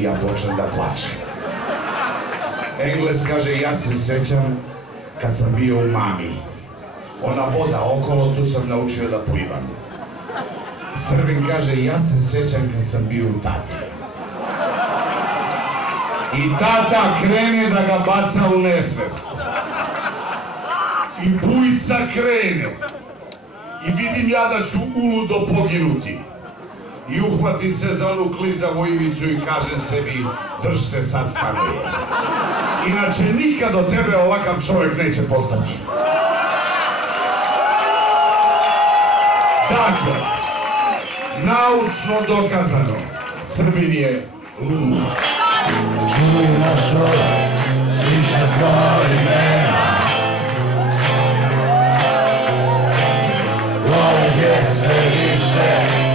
i ja počnem da plačem. Englez kaže, ja se sećam kad sam bio u mami. Ona voda okolo, tu sam naučio da plivam. Srbin kaže, ja se sećam kad sam bio u tati. I tata krene da ga baca u nesvest. I bujica krene. I vidim ja da ću uludo poginuti. I uhvatim se za onu klizavu ivicu i kažem sebi, drž se sad stanuje. Inače, nikad od tebe ovakav čovjek neće postati. Dakle, naučno dokazano, Srbin je lud. Čuj našo, sliša svoje imena. Volim je sve više,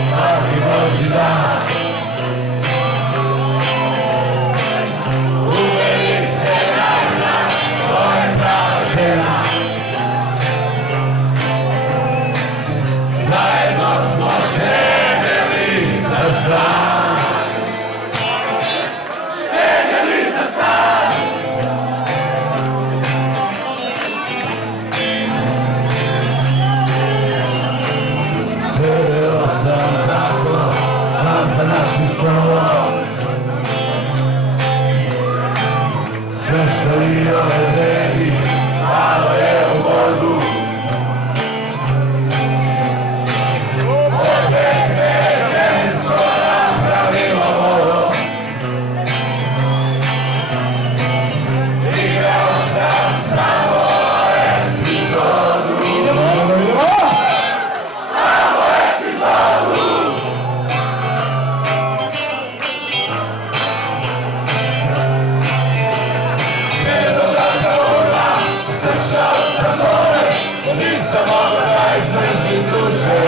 svaki Boži dan. Uvedi se nazad, to je prava žena. Zajedno smo štedjeli za stan. Štedjeli za stan. Sedeo sam tako, sam za našim stolom. Sve što i ove vredi, malo je u vodu. Opet me žensko napravilo ovo. Igrao sam samo epizodu. Samo epizodu. Jednoga za urla, strčao sam dole, nisam mogao da izdržim duže.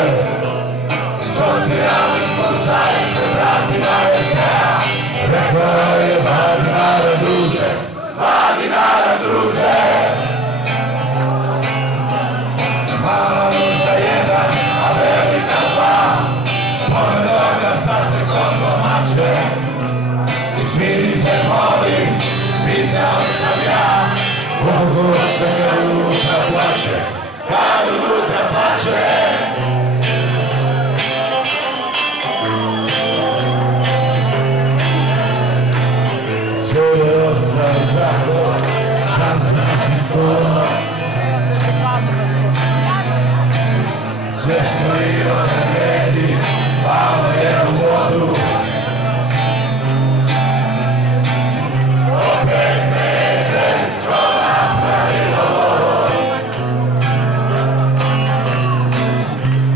Socijalni slučaj, vrati na WC-a, rekao je vadi narod druže, vadi narod druže. Mala nužda jedan, a velika dva, pogledao ga sase kod domaće. Izvinite molim, pitao sam ja, Bogu što kad unutra plače, kad unutra plače. Sedeo sam tako, sam za naši stol. Sve što i ove vredi, palo je u vodu. Opet me žensko napravilo ovo.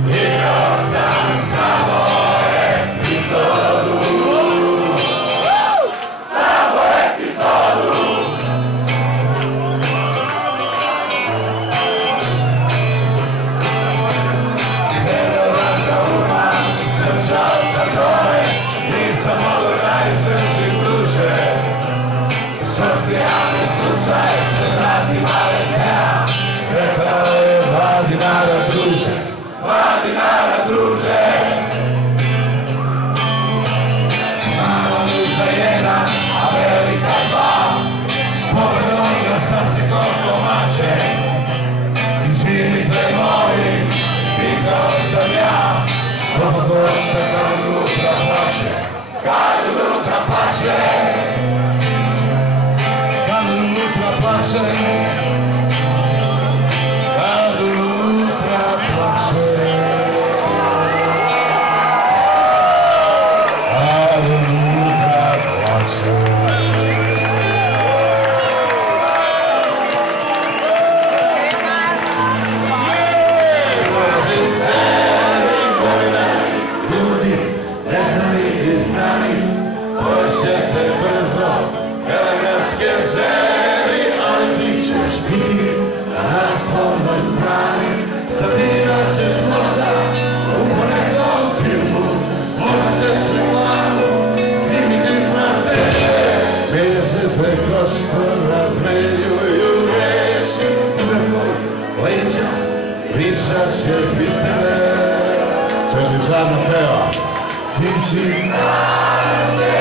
Igrao sam samo epizodu. Samo epizodu. Gledala za uma, strčao sam dole, nisam mogao da izdržim duže. Socijalni slučaj, vrati na WC-a, rekao je vadi narod druže, vadi narod druže. Mala nužda jedan, a velika dva, pogledao ga sasvim koliko mače. Izvinite molim, pitao sam ja, koliko košta kad unutra plače, kad unutra plače. Kad unutra plače, kad unutra plače, kad unutra plače. Loži se Nikolina, ljudi, ne znam i gdje stani, pođete brzo, elegantske zveri, ali ti ćeš biti na naslovnoj strani. Statina ćeš možda u ponekom filmu, možda ćeš u planu snimiti za tebe. Bilježite ko što razmenjuju reči, za tvoj leđa pričat će picere. Svežničarna peva, ti si naše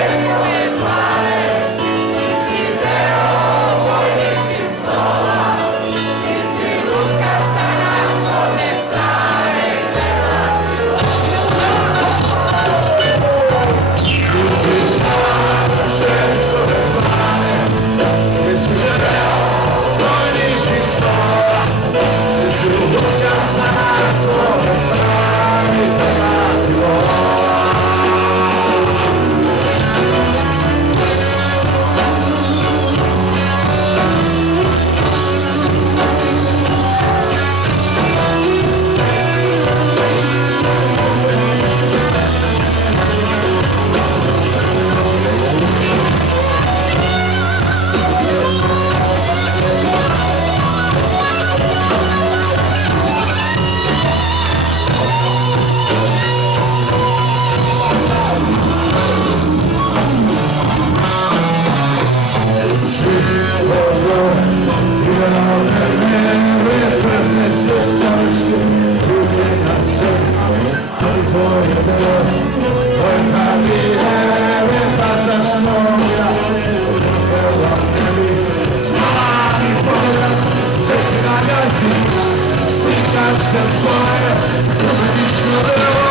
Odlično drvo,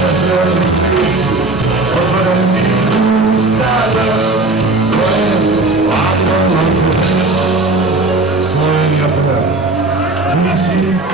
nezreli priču, otvoreni usta još, koje ladno krilo. Slovenija peva, ti si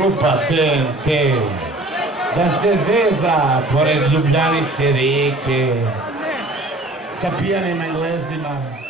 grupa TNT da se zeza pored Ljubljanice rijeke sa pijanim Englezima.